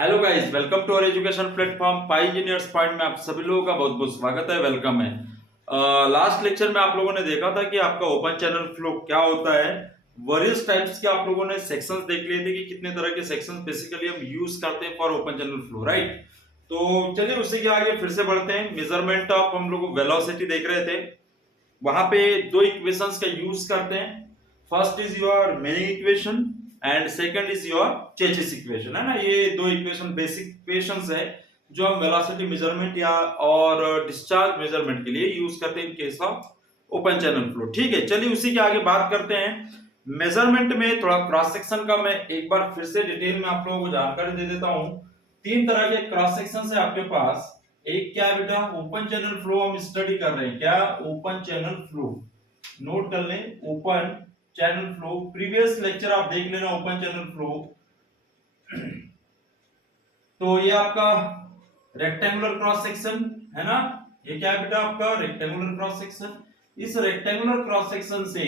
Hello guys, welcome to our education platform pi engineers point में आप सभी लोगों का बहुत बहुत स्वागत है, वेलकम है। लास्ट लेक्चर में आप लोगों ने देखा था कि आपका ओपन चैनल फ्लो क्या होता है। वेरियस टाइप्स के आप लोगों ने सेक्शंस देख लिए थे कि कितने तरह के सेक्शंस बेसिकली हम यूज करते हैं for open channel flow, right. तो चलिए उसी के आगे फिर से बढ़ते हैं। मेजरमेंट ऑफ हम लोग वेलोसिटी देख रहे थे, वहां पे दो इक्वेशंस का यूज करते हैं। First is your meaning equation and second is your chassis equation, है ना। ये दो इक्वेशन बेसिक इक्वेशंस है जो हम वेलोसिटी मेजरमेंट या और डिस्चार्ज मेजरमेंट के लिए यूज करते हैं इन case of open channel flow. ठीक है, चलिए उसी के आगे बात करते हैं। मेजरमेंट में थोड़ा क्रॉस सेक्शन का मैं एक बार फिर से डिटेल में आप लोगों को जानकारी दे देता हूं। तीन तरह के क्रॉस सेक्शन है आपके पास। एक क्या है बेटा, ओपन चैनल फ्लो हम स्टडी कर रहे हैं। क्या? ओपन चैनल फ्लो, नोट कर लें, open channel flow. Previous lecture आप देख लेना ओपन चैनल फ्लो। तो ये आपका रेक्टेंगुलर क्रॉस सेक्शन है ना। ये क्या है बेटा, आपका रेक्टेंगुलर क्रॉस सेक्शन। इस रेक्टेंगुलर क्रॉस सेक्शन से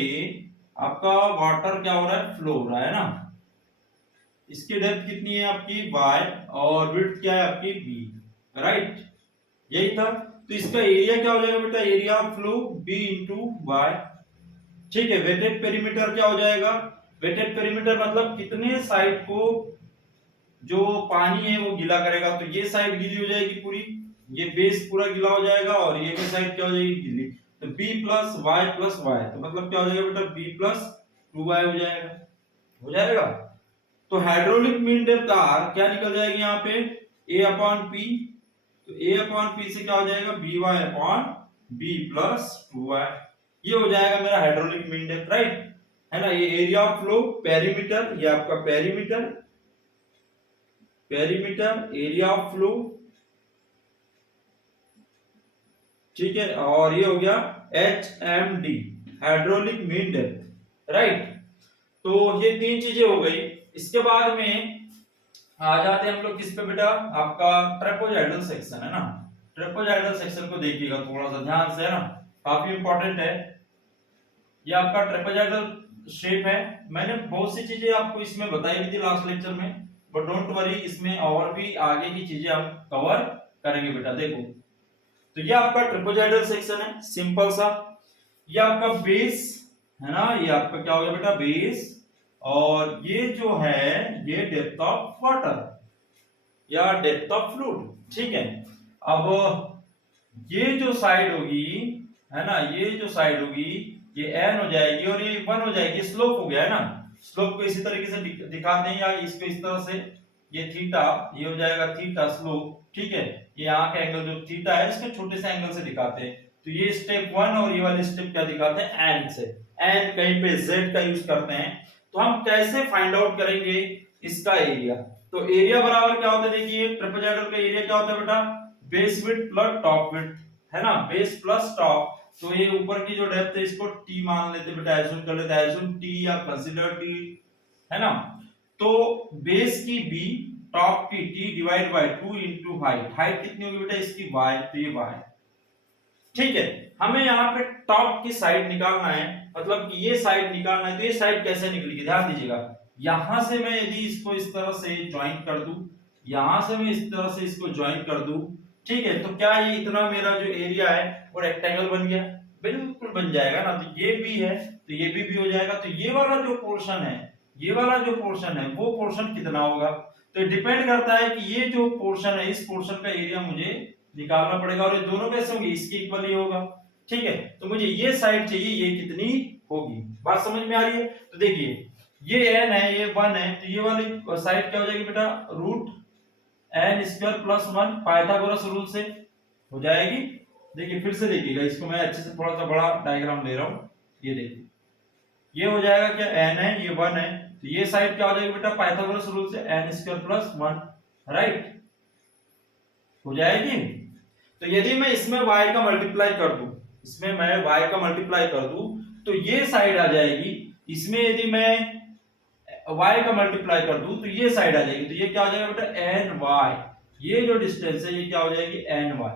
आपका वाटर क्या हो रहा है, फ्लो हो रहा है ना। इसकी डेप्थ कितनी है आपकी y और विड्थ क्या है आपकी b, राइट। यही था। तो इसका एरिया क्या हो जाएगा बेटा, area of flow b into y. ठीक है, वेटेड पेरीमीटर क्या हो जाएगा, वेटेड पेरीमीटर मतलब कितने साइड को जो पानी है वो गीला करेगा। तो ये साइड गीली हो जाएगी पूरी, ये बेस पूरा गीला हो जाएगा और ये भी साइड क्या हो जाएगी, गीली। तो b plus y plus y, तो मतलब क्या हो जाएगा बेटा, b प्लस 2y हो जाएगा, हो जाएगा। तो हाइड्रोलिक मीन डेप्थ r क्या निकल जाएगी यहाँ पे, a अपॉन p। तो a अपॉन p से क्या हो जाएगा, by upon b plus 2y। ये हो जाएगा मेरा हाइड्रोलिक मीन डेप्थ, राइट, है ना। ये एरिया ऑफ फ्लो, पेरीमीटर, ये आपका perimeter, perimeter area of flow, ठीक है। और ये हो गया HMD, hydraulic mean depth, right. तो ये तीन चीजें हो गई। इसके बाद में आ जाते हैं हम लोग किस पे बेटा, आपका ट्रेपेजॉइडल सेक्शन है ना। ट्रेपेजॉइडल सेक्शन को देखिएगा थोड़ा सा ध्यान से, है ना, काफी इंपॉर्टेंट है। ये आपका ट्रेपेजॉइडल शेप है। मैंने बहुत सी चीजें आपको इसमें बताई भी थी लास्ट लेक्चर में, बट डोंट वरी, इसमें और भी आगे की चीजें हम कवर करेंगे बेटा। देखो, तो ये आपका ट्रेपेजॉइडल सेक्शन है, सिंपल सा। ये आपका बेस है ना, ये आपका क्या हो गया बेटा, बेस। और ये जो है ये डेप्थ ऑफ वाटर या डेप्थ ऑफ फ्लूइड, ठीक है। अब ये जो साइड होगी, है ना, ये जो साइड होगी ये n हो जाएगी और ये 1 हो जाएगी। स्लोप हो गया है ना। स्लोप को इसी तरीके से दिखाते हैं, या इसको इस तरह से, ये थीटा, ये हो जाएगा थीटा स्लोप, ठीक है। ये यहाँ का एंगल जो थीटा है इसको छोटे से एंगल से दिखाते हैं। तो ये स्टेप 1 और ये वाली स्टेप क्या दिखाते हैं, n से। n कहीं पे z का यूज करते हैं। तो हम कैसे फाइंड आउट करेंगे इसका एरिया। तो एरिया बराबर क्या होता है, देखिए ट्रेपेजॉइडल का एरिया क्या होता है बेटा, base width plus top width, है ना, बेस प्लस टॉप। तो ये ऊपर की जो डेप्थ है इसको t मान लेते बेटा, एज्यूम कर लेते हैं, एज्यूम t या कंसीडर t, है ना। तो बेस की b, टॉप की t divide by 2 into height. Height कितनी होगी बेटा इसकी y, तो ये y, ठीक है। हमें यहाँ पे टॉप की साइड निकालना है, मतलब कि ये साइड निकालना है। तो ये साइड कैसे निकलेगी, ध्यान दीजिएगा। यहां से मैं यदि इसको इस तरह से ज्वाइन कर दूं, यहां से मैं इस तरह से इसको ज्वाइन कर दूं, ठीक है, तो क्या ये इतना मेरा जो एरिया है वो रेक्टेंगल बन गया, बिल्कुल बन जाएगा ना। तो ये भी है तो ये भी हो जाएगा। तो ये वाला जो पोर्शन है, ये वाला जो पोर्शन है वो पोर्शन कितना होगा। तो डिपेंड करता है कि ये जो पोर्शन है, इस पोर्शन का एरिया मुझे निकालना पड़ेगा। और ये दोनों कैसे होंगे, इसके इक्वल ही होगा, ठीक है। तो मुझे ये साइड चाहिए, ये कितनी होगी, बात समझ में आ रही है। तो देखिए ये n है, ये 1 है, तो ये वाली साइड क्या हो जाएगी बेटा, root n square plus 1 Pythagoras rule से हो जाएगी। देखिए फिर से देखिएगा इसको, मैं अच्छे से थोड़ा सा बड़ा डायग्राम ले रहा हूं। ये देखिए ये हो जाएगा क्या, n है, ये 1 है, तो ये साइड क्या हो जाएगी बेटा, पाइथागोरस रूल से n स्क्वायर प्लस 1, राइट, हो जाएगी। तो यदि मैं इसमें y का मल्टीप्लाई कर दूं, इसमें मैं y का मल्टीप्लाई कर दूं, तो ये साइड आ जाएगी। इसमें यदि मैं y का मल्टीप्लाई कर दूं तो ये साइड आ जाएगी। तो ये क्या हो जाएगा बेटा, ny, ये जो डिस्टेंस है ये क्या हो जाएगी, ny,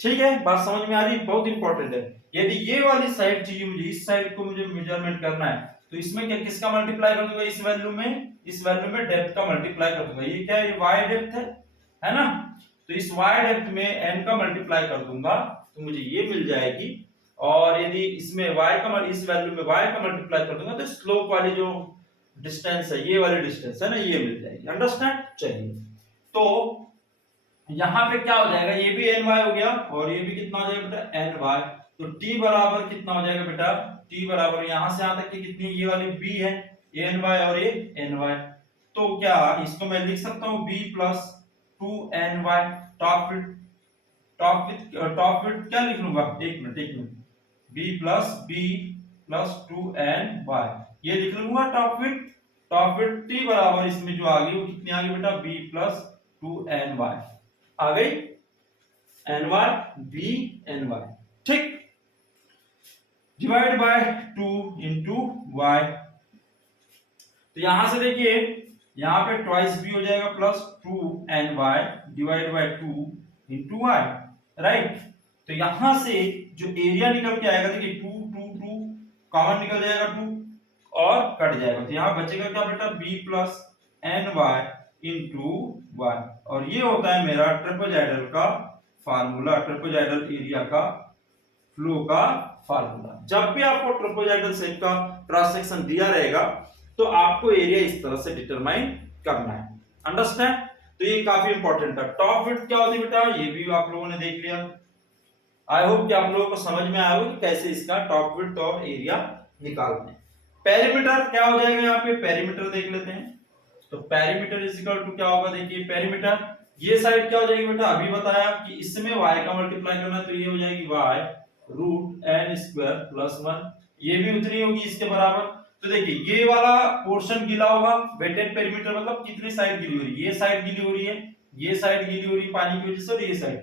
ठीक है। बात समझ में आ रही है, बहुत इंपॉर्टेंट है। यदि ये वाली साइड चाहिए मुझे, इस साइड को मुझे मेजरमेंट करना है, तो इसमें क्या किसका मल्टीप्लाई कर दूंगा, इस वैल्यू में डेप्थ का मल्टीप्लाई कर दूंगा। ये क्या है, ये y डेप्थ है ना। तो इस y डेप्थ में n का मल्टीप्लाई कर दूंगा तो मुझे ये मिल जाएगी। और यदि इसमें इस वैल्यू में y का मल्टीप्लाई कर दूंगा तो स्लोप वाली जो डिस्टेंस है, ये वाली डिस्टेंस है ना, ये मिल जाएगी। अंडरस्टैंड। चलिए तो यहाँ पे क्या हो जाएगा, ये भी ny हो गया और ये भी कितना हो जाएगा बेटा, ny। तो t बराबर कितना हो जाएगा बेटा, t बराबर यहां से यहां तक की कितनी, ये वाली b है, ये ny और ये ny। तो क्या इसको मैं लिख सकता हूं b plus 2ny। Top width क्या लिख लूंगा, एक मिनट, b प्लस 2ny ये लिख लूंगा टॉप विड्थ। t बराबर इसमें जो आ गई वो कितनी आ गई बेटा, b प्लस 2ny आ गई, ny b ny। ठीक, डिवाइड बाय 2 इंटू y। तो यहां से देखिए यहां पे ट्वाइस b हो जाएगा plus 2ny divide by 2 into y, right. तो यहां से जो एरिया निकल के आएगा, देखिए 2 2 2 कॉमन निकल जाएगा 2 और कट जाएगा, तो यहां बचेगा क्या बेटा, b plus ny into y। और ये होता है मेरा ट्रेपेजॉइडल का फार्मूला, ट्रेपेजॉइडल एरिया का फ्लो का फार्मूला। जब भी आपको ट्रेपेजॉइडल शेप का क्रॉस सेक्शन दिया रहेगा तो आपको एरिया इस तरह से डिटरमाइन करना है। अंडरस्टैंड। तो ये काफी इंपॉर्टेंट है। टॉप विड्थ क्या होती है बेटा, ये भी आप लोगों ने देख लिया। आई होप कि आप लोगों को समझ में आया होगा कि कैसे इसका टॉप विड्थ और एरिया निकालते हैं। पेरीमीटर क्या हो जाएगा, यहाँ पे पेरीमीटर देख लेते हैं। तो पेरीमीटर इज इक्वल टू क्या होगा, देखिए पेरीमीटर ये साइड क्या हो जाएगी बेटा, अभी बताया कि इसमें y का मल्टीप्लाई करना, तो ये हो जाएगी y root n square plus 1, ये भी उतनी होगी इसके बराबर। तो देखिए ये वाला पोर्शन गीला होगा, वेटेड पेरीमीटर मतलब कितनी साइड गीली हो रही है, ये साइड गीली हो रही है, ये साइड गीली हो रही है पानी की वजह से, और ये साइड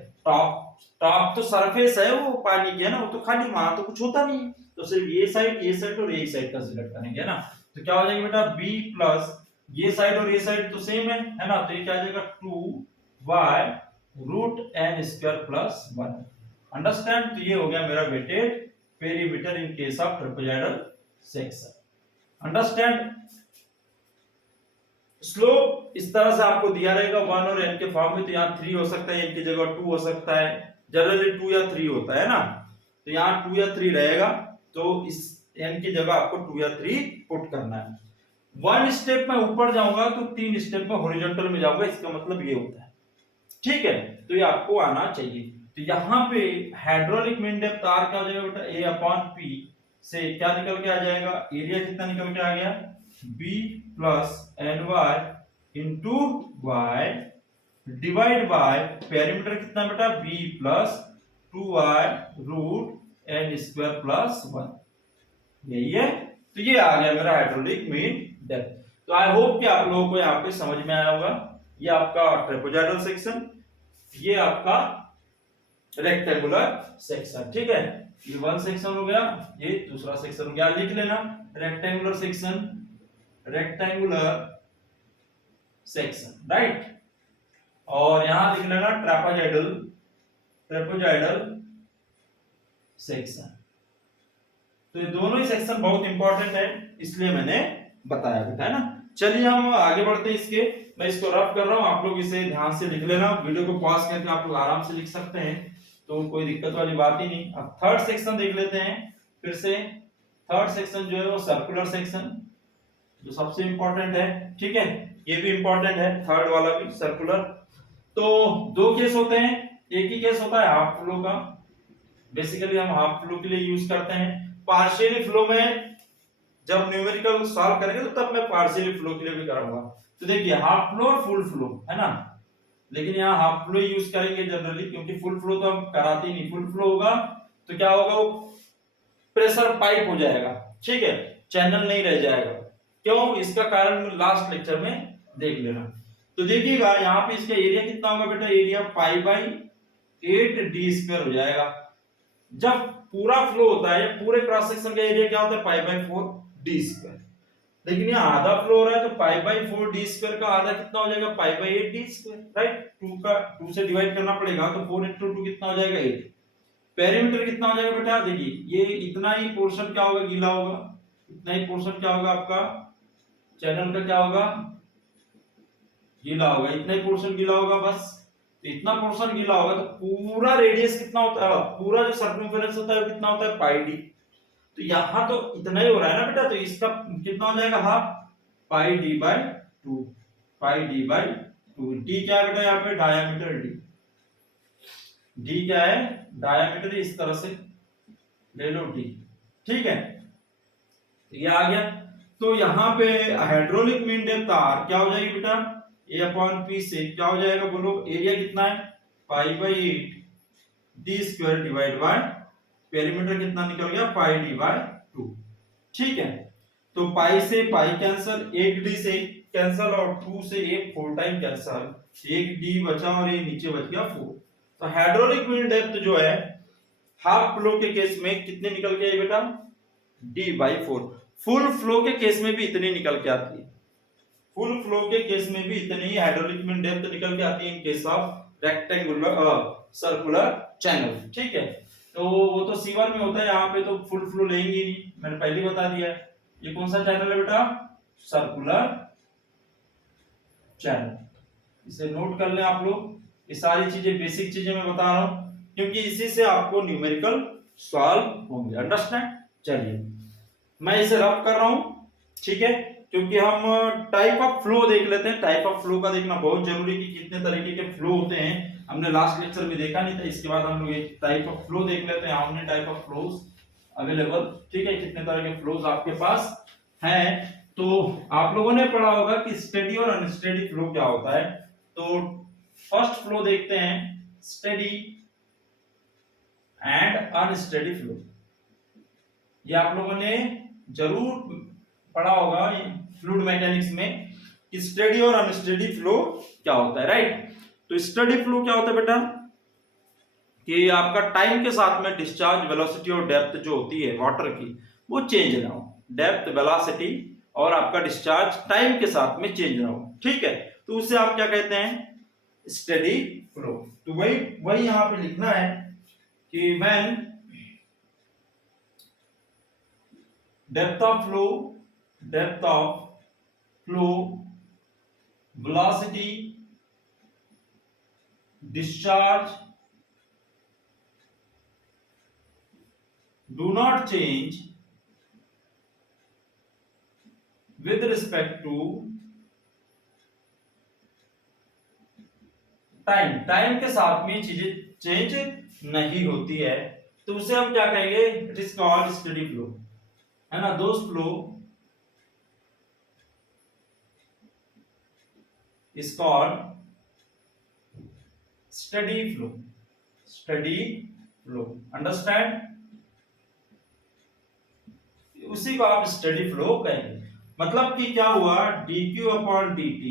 टॉप तो सरफेस है वो पानी की है ना, वो तो खाली, वहां तो कुछ होता नहीं है, तो सिर्फ ये साइड और ये साइड का सिलेक्ट करेंगे ना। तो क्या हो जाएगा बेटा, b प्लस ये साइड और ये साइड तो सेम है ना, तो ये क्या आ जाएगा 2y root n square plus 1। Understand. तो ये हो गया मेरा weighted perimeter in case of trapezoidal section. Understand. Slope इस तरह से आपको दिया रहेगा 1 और n के फॉर्म में, तो यहाँ 3 हो सकता है, n की जगह 2 हो सकता है, जनरली 2 या 3 होता है ना, तो यहाँ 2 या 3 रहेगा, तो इस n की जगह आपको 2 या 3 पुट करना है। 1 स्टेप में ऊपर जाऊंगा तो 3 स्टेप में हॉरिजॉन्टल में जाऊंगा, इसका मतलब ये होता है। ठीक है, तो ये आपको आना चाहिए। तो यहाँ पे हाइड्रोलिक मीन डेप्थ r क्या हो जाएगा बेटा, a अपॉन p से क्या निकल के आ जाएगा, एरिया कितना निकल के आ गया, b plus ny into y divide by perimeter कितना बेटा, b plus 2y root n square plus 1, यही है। तो ये आ गया मेरा हाइड्रोलिक मीन डेप्थ। तो आई होप कि आप लोगों को यहाँ पे समझ में आया होगा। ये आपका ट्रेपेजॉइडल सेक्शन, ये आपका रेक्टेंगुलर सेक्शन। ठीक है, ये वन सेक्शन हो गया, ये दूसरा सेक्शन हो गया। लिख लेना रेक्टेंगुलर सेक्शन, राइट। और यहां लिख लेना ट्रेपेजॉइडल सेक्शन। तो ये दोनों ही सेक्शन बहुत इंपॉर्टेंट है, इसलिए मैंने बताया बेटा, है ना। चलिए हम आगे बढ़ते हैं इसके। मैं इसको रफ कर रहा हूं, आप लोग इसे ध्यान से लिख लेना, वीडियो को पॉज करके आप लोग आराम से लिख सकते हैं, तो कोई दिक्कत वाली बात ही नहीं। अब थर्ड सेक्शन देख लेते हैं फिर से। थर्ड सेक्शन जो है वो सर्कुलर सेक्शन, जो सबसे इंपॉर्टेंट है। ठीक है, ये भी इंपॉर्टेंट है, थर्ड वाला भी सर्कुलर। तो दो केस होते हैं, एक ही केस होता है हाफ फ्लो का, बेसिकली हम हाफ फ्लो के लिए यूज करते हैं। पार्शियली फ्लो में जब न्यूमेरिकल सॉल्व करेंगे तो तब मैं पार्शियली फ्लो के लिए भी कराऊंगा। तो देखिए हाफ फ्लो और फुल फ्लो है ना, लेकिन यहाँ हाफ फ्लो यूज करेंगे जनरली, क्योंकि फुल फ्लो तो हम कराते ही नहीं। फुल फ्लो होगा तो क्या होगा, वो प्रेशर पाइप हो जाएगा, ठीक है, चैनल नहीं रह जाएगा। क्यों, इसका कारण लास्ट लेक्चर में देख लेना। तो देखिएगा यहाँ पे इसका एरिया कितना होगा बेटा, area pi by 8d square हो जाएगा। जब पूरा फ्लो होता है, पूरे क्रॉस सेक्शन का एरिया क्या होता है, पाई बाई 4d स्क्वायर। लेकिन यहाँ आधा फ्लो हो रहा है, तो पाई बाई 4d स्क्वायर का आधा कितना हो जाएगा, pi by 8d square, right. 2 से डिवाइड करना पड़ेगा, तो 4 into 2 कितना हो जाएगा, 8। पेरीमीटर कितना हो जाएगा बेटा, देखिए ये इतना ही पोर्शन क्या होगा, गीला होगा, इतना ही पोर्शन क्या होगा आपका चैनल का, क्या होगा गीला होगा, इतना ही पोर्शन गीला होगा बस। तो इतना पोर्शन गीला होगा तो पूरा रेडियस कितना होता है, पूरा जो सर्कमफेरेंस होता है वो कितना होता है पाई डी। तो यहाँ तो इतना ही हो रहा है ना बेटा, तो इसका कितना हो जाएगा हाफ पाई डी बाय 2, पाई डी बाय 2। डी क्या है बेटा यहाँ पे डायामीटर, डी क्या है डायामीटर, इस तरह से ले लो डी, ठीक है ये आ गया। तो यहाँ पे हाइड्रोलिक मीन डेप्थ आर क्या हो जाएगी बेटा ए अपॉन पी से क्या हो जाएगा बोलो, एरिया कितना है pi by 8 D square divide by perimeter कितना निकल गया पाई डी बाय 2, ठीक है। तो पाई से पाई कैंसल, 1 डी से कैंसल और 2 से 1 4 टाइम कैंसल, 1 डी बचा और ये नीचे बच गया 4। तो हाइड्रोलिक मीन डेप्थ जो है हाफ फ्लो के केस में कितने निकल के आई बेटा डी बाई 4। फुल फ्लो के केस में भी इतनी निकल के आती है, फुल फ्लो के केस में भी इतनी ही हाइड्रोलिक मीन डेप्थ निकल के आती है इन case of rectangular circular channel, ठीक है। तो वो तो C1 में होता है, यहाँ पे तो फुल फ्लो लेंगे ही नहीं, मैंने पहले ही बता दिया है। ये कौन सा चैनल है बेटा सर्कुलर चैनल, इसे नोट कर लें आप लोग। ये सारी चीजें बेसिक चीजें मैं बता रहा हूं क्योंकि इसी से आपको न्यूमेरिकल सॉल्व होंगे, अंडरस्टैंड। चलिए मैं इसे रफ कर रहा हूं, ठीक है, क्योंकि हम टाइप ऑफ फ्लो देख लेते हैं। टाइप ऑफ फ्लो का देखना बहुत जरूरी है कि कितने तरीके के फ्लो होते हैं, हमने लास्ट लेक्चर में देखा नहीं था। इसके बाद हम लोग एक टाइप ऑफ फ्लो देख लेते हैं, how many type of flows available, ठीक है, कितने तरह के फ्लोज आपके पास हैं। तो आप लोगों ने पढ़ा होगा कि स्टेडी और अनस्टेडी फ्लो क्या होता है। तो फर्स्ट फ्लो देखते हैं स्टेडी एंड अनस्टेडी फ्लो। ये आप लोगों ने जरूर पढ़ा होगा फ्लूइड मैकेनिक्स में कि स्टेडी और अनस्टेडी फ्लो क्या होता है, राइट। तो स्टेडी फ्लो क्या होता है बेटा कि आपका टाइम के साथ में डिस्चार्ज वेलोसिटी और डेप्थ जो होती है वाटर की वो चेंज ना हो, डेप्थ वेलोसिटी और आपका डिस्चार्ज टाइम के साथ में चेंज ना हो, ठीक है। तो उसे आप क्या कहते हैं स्टेडी फ्लो। तो वही यहां पे लिखना है कि when depth of flow velocity discharge do not change with respect to time के साथ में चीजें चेंज नहीं होती है, तो उसे हम क्या कहेंगे it is called steady flow, है ना। दोस्त flow is called steady flow, understand। उसी को आप स्टेडी फ्लो कहेंगे। मतलब कि क्या हुआ dq upon dt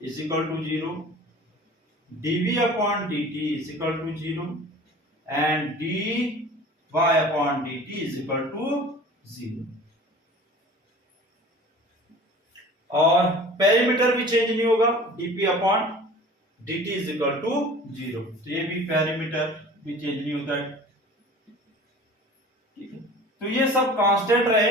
is equal to 0, dv upon dt is equal to 0 and dy upon dt is equal to 0। और पेरीमीटर भी चेंज नहीं होगा, dp upon dt is equal to 0। तो ये भी पेरीमीटर भी चेंज नहीं होता है, ठीक है। तो ये सब कांस्टेंट रहे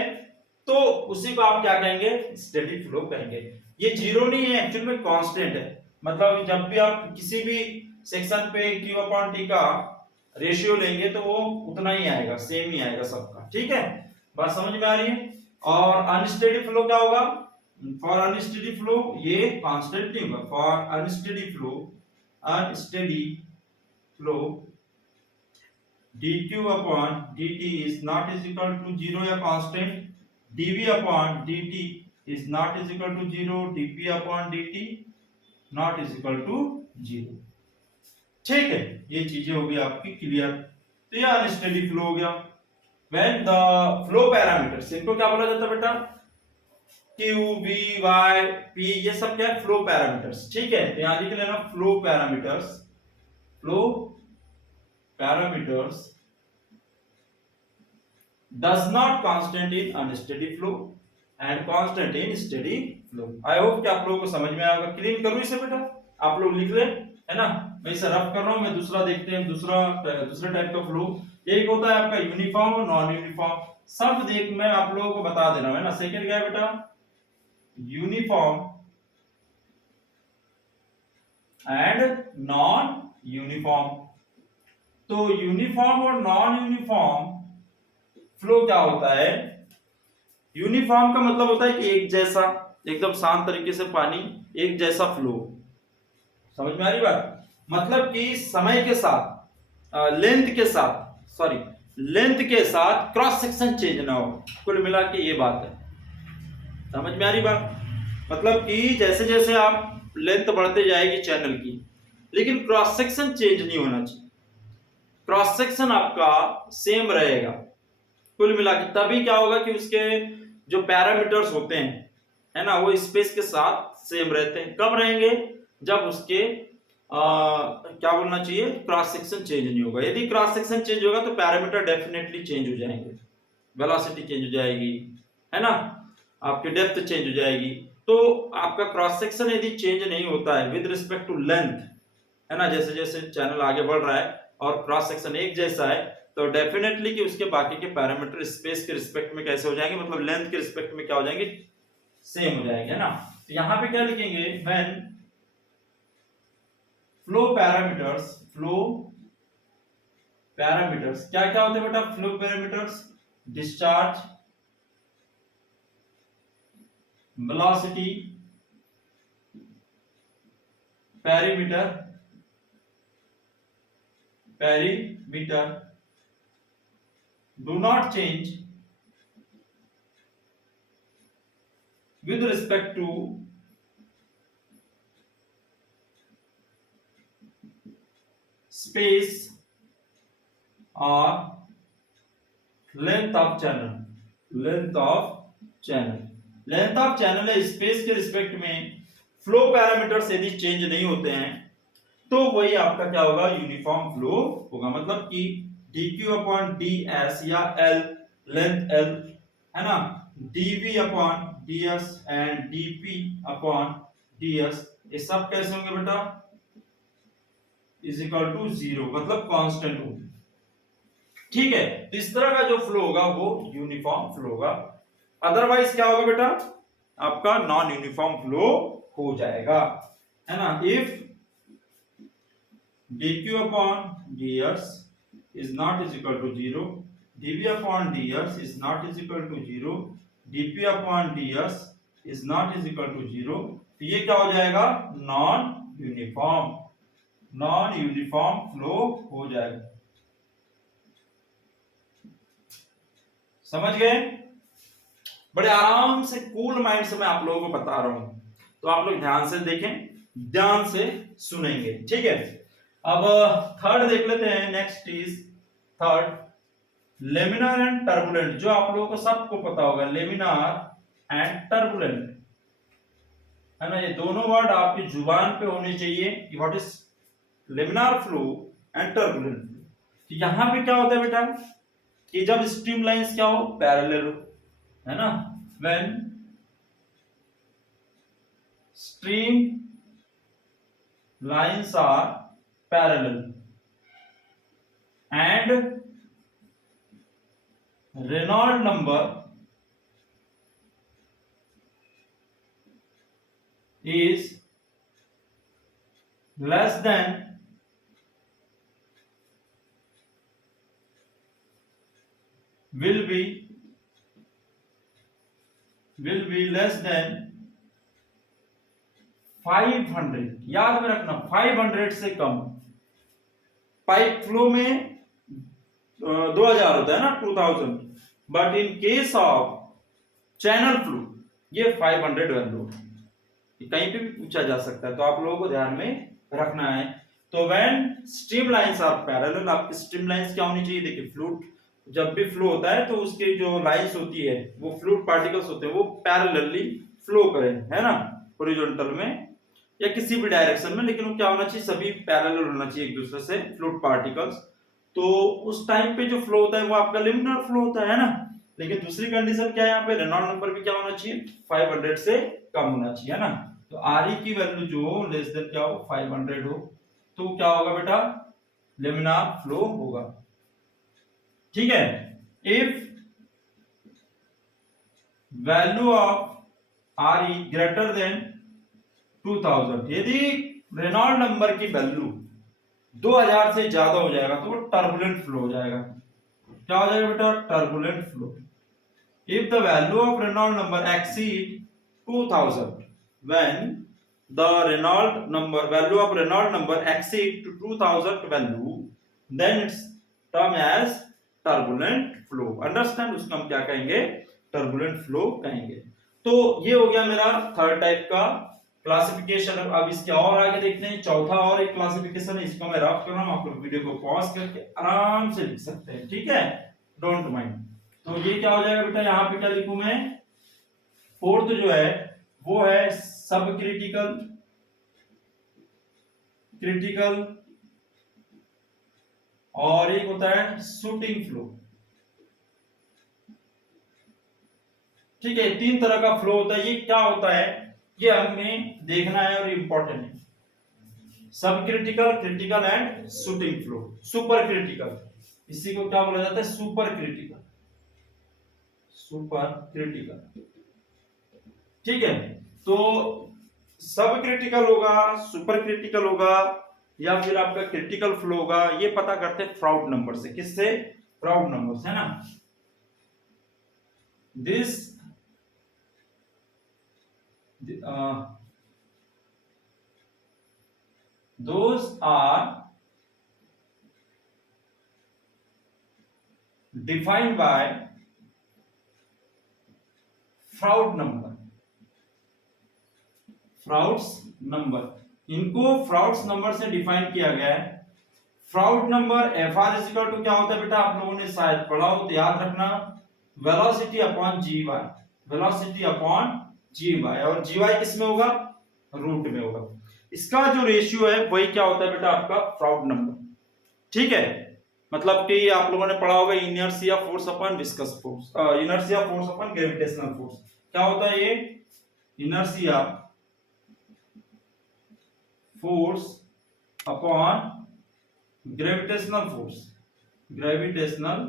तो उसी को आप क्या कहेंगे स्टेडी फ्लो कहेंगे। ये जीरो नहीं है, एक्चुअल में कांस्टेंट है। मतलब जब भी आप किसी भी सेक्शन पे q अपॉन t का रेशियो लेंगे तो वो उतना ही आएगा, सेम ही आएगा सबका, ठीक है। बात समझ में आ रही है। और अनस्टेडी फ्लो क्या होगा, फॉर अनस्टेडी फ्लो ये कांस्टेंट नहीं होगा। For unsteady flow dq upon dt is not is equal to 0 या constant, dv upon dt is not is equal to 0, dp upon dt not is equal to 0, ठीक है। ये चीजें हो गई आपकी क्लियर। तो ये अनस्टेडी फ्लो हो गया। व्हेन द फ्लो पैरामीटर्स, इनको क्या बोला जाता है बेटा Q, V, Y, P, ये सब क्या है फ्लो पैरामीटर्स, ठीक है। तो यहां लिख लेना flow parameters does not constant in unsteady flow and constant in steady flow। I hope कि आप लोगों को समझ में आएगा। क्लीन करूं इसे बेटा, आप लोग लिख ले, है ना। मैं इसे रफ कर रहा हूं, मैं दूसरा देखते हैं, दूसरा टाइप का फ्लो। एक होता है आपका यूनिफॉर्म और नॉन यूनिफॉर्म। सब देख मैं आप लोगों को बता दे रहा हूं, है ना। सेकंड क्या है बेटा, यूनिफॉर्म एंड नॉन यूनिफॉर्म। तो यूनिफॉर्म और नॉन यूनिफॉर्म फ्लो क्या होता है। यूनिफॉर्म का मतलब होता है कि एक जैसा, एकदम शांत तरीके से पानी एक जैसा फ्लो। समझ में आ रही बात, मतलब कि समय के साथ लेंथ के साथ, सॉरी लेंथ के साथ क्रॉस सेक्शन चेंज ना हो। कुल मिला के ये बात है, समझ में आ रही बात। मतलब कि जैसे जैसे आप लेंथ बढ़ते जाएगी चैनल की, लेकिन क्रॉस सेक्शन चेंज नहीं होना चाहिए, क्रॉस सेक्शन आपका सेम रहेगा। कुल मिला के तभी क्या होगा कि उसके जो पैरामीटर्स होते हैं, है ना, वो स्पेस के साथ सेम रहते हैं। कब रहेंगे, जब उसके क्या बोलना चाहिए, क्रॉस सेक्शन चेंज नहीं होगा। यदि क्रॉस सेक्शन चेंज होगा तो पैरामीटर डेफिनेटली चेंज हो जाएंगे, वेलोसिटी चेंज हो जाएगी, है ना, आपकी डेप्थ चेंज हो जाएगी। तो आपका क्रॉस सेक्शन यदि चेंज नहीं होता है विद रिस्पेक्ट टू लेंथ, है ना, जैसे जैसे चैनल आगे बढ़ रहा है और क्रॉस सेक्शन एक जैसा है, तो डेफिनेटली कि उसके बाकी के पैरामीटर स्पेस के रिस्पेक्ट में कैसे हो जाएंगे, मतलब लेंथ के रिस्पेक्ट में क्या हो जाएंगे, सेम हो जाएंगे, है ना। तो यहां पे क्या लिखेंगे, व्हेन फ्लो पैरामीटर्स क्या क्या होते हैं बेटा, flow parameters, discharge, velocity, perimeter do not change with respect to space or length of channel। Length of channel है, स्पेस के रिस्पेक्ट में फ्लो पैरामीटर्स यदि चेंज नहीं होते हैं तो वही आपका क्या होगा, यूनिफॉर्म फ्लो होगा। मतलब कि dq अपॉन ds या l, लेंथ l, है ना, dv upon ds and dp upon ds, ये सब कैसे होंगे बेटा, इज इक्वल टू 0, मतलब कांस्टेंट होंगे। ठीक है, तो इस तरह का जो फ्लो होगा वो यूनिफॉर्म फ्लो होगा। अदरवाइज क्या होगा बेटा, आपका नॉन यूनिफॉर्म फ्लो हो जाएगा, है ना। If dq upon ds is not is equal to 0, dv upon ds is not is equal to 0, dp upon ds is not is equal to 0, तो ये क्या हो जाएगा, नॉन यूनिफॉर्म फ्लो हो जाएगा। समझ गए, बड़े आराम से कूल माइंड से मैं आप लोगों को बता रहा हूं, तो आप लोग ध्यान से देखें, ध्यान से सुनेंगे, ठीक है। अब थर्ड देख लेते हैं, next is third, laminar and turbulent. जो आप लोगों को सबको पता होगा, लेमिनार एंड टर्बुलेंट, है ना, ये दोनों वर्ड आपकी जुबान पे होने चाहिए कि what is laminar flow and turbulent flow. तो यहां पे क्या होता है बेटा, कि जब स्ट्रीम लाइंस क्या हो, पैरेलल हो, है ना, when stream lines are parallel and Reynold number is less than will be less than 500। याद में रखना, 500 से कम। पाइप फ्लो में 2000 होता है ना, 2000, but in case of channel flow ये 500 वैल्यू, कहीं पे भी पूछा जा सकता है, तो आप लोगों को ध्यान में रखना है। तो when stream lines are parallel, आपकी स्ट्रीम लाइंस क्या होनी चाहिए, देखिए फ्लूइड जब भी फ्लो होता है तो उसके जो लाइंस होती है, वो फ्लूइड पार्टिकल्स होते हैं, वो पैरेलली फ्लो करें, है ना, हॉरिजॉन्टल में या किसी भी डायरेक्शन में, लेकिन वो क्या होना चाहिए, सभी पैरेलल होना चाहिए एक दूसरे से, फ्लूइड पार्टिकल्स। तो उस टाइम पे जो फ्लो होता है वो आपका लिमिनर फ्लो होता है ना। लेकिन दूसरी कंडीशन क्या है, यहाँ पे रेनॉल्ड नंबर भी क्या होना चाहिए, 500 से कम होना चाहिए, है ना। तो Re की वैल्यू जो हो लेस देन क्या हो, 500 हो, तो क्या होगा बेटा, लेमिनार फ्लो होगा। ठीक है, if value of RE greater than 2000, यदि रेनॉल्ड नंबर की वैल्यू 2000 से ज्यादा हो जाएगा तो वो टर्बुलेंट फ्लो हो जाएगा। क्या हो जाएगा बेटा? Turbulent flow. If the value of Reynold number exceed 2000, when the Reynolds number value of Reynolds number exceed to 2000 value, then it's term as turbulent flow। Understand? उसको हम क्या कहेंगे? टर्बुलेंट फ्लो कहेंगे। तो ये हो गया मेरा थर्ड टाइप का क्लासिफिकेशन। अब इसके और आगे देखते हैं चौथा और एक क्लासिफिकेशन है, इसको मैं रफ कर रहा हूं, आप लोग वीडियो को पॉज करके आराम से लिख सकते हैं, ठीक है? Don't mind. तो ये क्या हो जाएगा बेटा? यहाँ पे क्या लिखूं मैं? फोर्थ जो है वो है सब क्रिटिकल, क्रिटिकल, और एक होता है शूटिंग फ्लो। ठीक है, तीन तरह का फ्लो होता है। ये क्या होता है ये हमें देखना है और इंपॉर्टेंट है। सब critical, critical and shooting flow. Super critical, इसी को क्या बोला जाता है? Super critical, super critical. ठीक है, तो सब क्रिटिकल होगा, सुपर क्रिटिकल होगा, या फिर आपका क्रिटिकल फ्लो होगा। ये पता करते हैं फ्राउड नंबर से। किससे? फ्राउड नंबर से, है ना? This those are defined by Froude number. Froude's number, इनको फ्राउड्स नंबर से डिफाइन किया गया है। Froude number FR equal to क्या होता है बेटा? आप लोगों ने शायद पढ़ा हो तो याद रखना, velocity upon GY, velocity upon GY, और GY किस में होगा? रूट में होगा। इसका जो रेशियो है वही क्या होता है बेटा? आपका फ्राउड नंबर। ठीक है, मतलब कि आप लोगों ने पढ़ा होगा inertia force upon viscous force, inertia force upon gravitational force. क्या होता है ये? Inertia force upon gravitational force, gravitational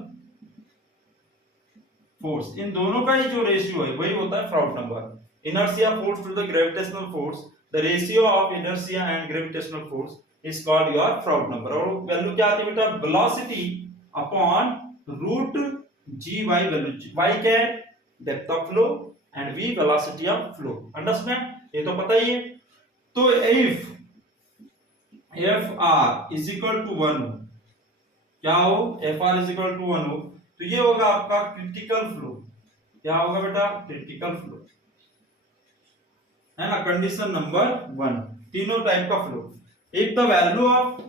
force, इन दोनों का ही जो रेशियो है वही होता है Froude number. Inertia force to the gravitational force, the ratio of inertia and gravitational force is called your Froude number. और वैल्यू क्या आती है बेटा? Velocity upon root GY। Value Y क्या है? Depth of flow, and V velocity of flow. Understand? ये तो पता ही है। तो if FR is equal to 1 हो, क्या हो? FR इज इक्वल टू 1 हो, तो ये होगा आपका क्रिटिकल फ्लो। क्या होगा बेटा? क्रिटिकल फ्लो, है ना? कंडीशन नंबर 1, तीनों टाइप का flow. If the value of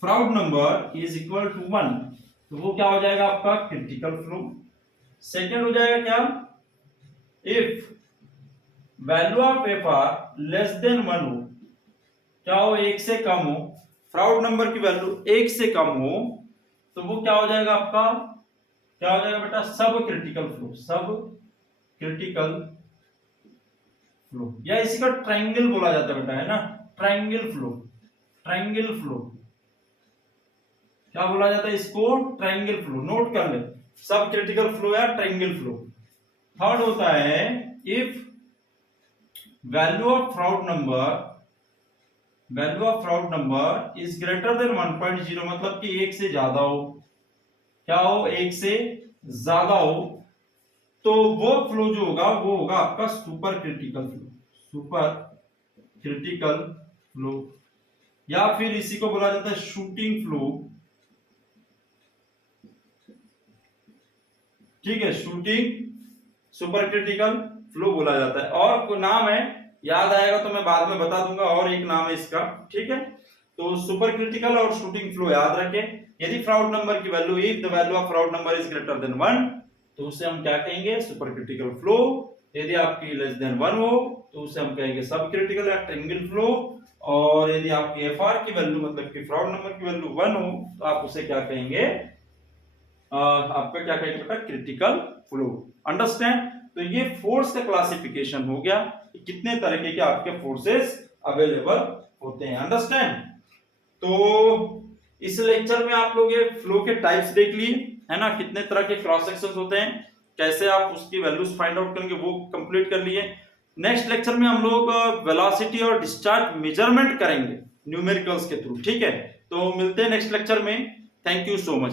Froude number is equal to 1, तो वो क्या हो जाएगा? आपका क्रिटिकल फ्लो। सेकंड हो जाएगा क्या? If value of FR less than 1 हो, क्या हो? 1 से कम हो, फ्राउड नंबर की वैल्यू 1 से कम हो, तो वो क्या हो जाएगा आपका? क्या हो जाएगा बेटा? सब क्रिटिकल फ्लो, सब क्रिटिकल फ्लो, या इसी का ट्रायंगल बोला जाता है बेटा, है ना? Triangle flow, triangle flow. क्या बोला जाता है इसको? Triangle flow. नोट कर ले, सब क्रिटिकल फ्लो या ट्रायंगल फ्लो। थर्ड होता है if value of Froude number, value of Froude number is greater than 1.0, मतलब कि 1 से ज्यादा हो। क्या हो? 1 से ज्यादा हो, तो वो फ्लो जो होगा वो होगा आपका super critical flow, super critical flow, या फिर इसी को बोला जाता है शूटिंग फ्लो। ठीक है, शूटिंग सुपर क्रिटिकल फ्लो बोला जाता है। और कोई नाम है, याद आएगा तो मैं बाद में बता दूंगा, और एक नाम है इसका। ठीक है, तो सुपर क्रिटिकल और शूटिंग फ्लो याद रखें। यदि फ्राउड नंबर की value, if the value of Froude number is greater than 1, तो उसे हम क्या कहेंगे? Super critical flow. यदि आपकी लेस देन 1 हो तो उसे हम कहेंगे सब क्रिटिकल या ट्रायंगल फ्लो। और यदि आपकी FR की वैल्यू, मतलब कि फ्राउड नंबर की वैल्यू 1 हो, तो आप उसे क्या कहेंगे? आपका क्या कहेंगे बेटा? Critical flow. अंडरस्टैंड? तो ये फोर्स का क्लासिफिकेशन हो गया, कितने तरीके के आपके फोर्सेस अवेलेबल होते हैं। अंडरस्टैंड? तो इस लेक्चर में आप लोग ये फ्लो के टाइप्स देख लिए, है ना? कितने तरह के क्रॉस सेक्शंस होते हैं, कैसे आप उसकी वैल्यूज फाइंड आउट करेंगे वो कंप्लीट कर लिए। नेक्स्ट लेक्चर में हम लोग वेलोसिटी और डिस्चार्ज मेजरमेंट करेंगे न्यूमेरिकल्स के थ्रू, ठीक है। तो मिलते हैं नेक्स्ट लेक्चर में। Thank you so much.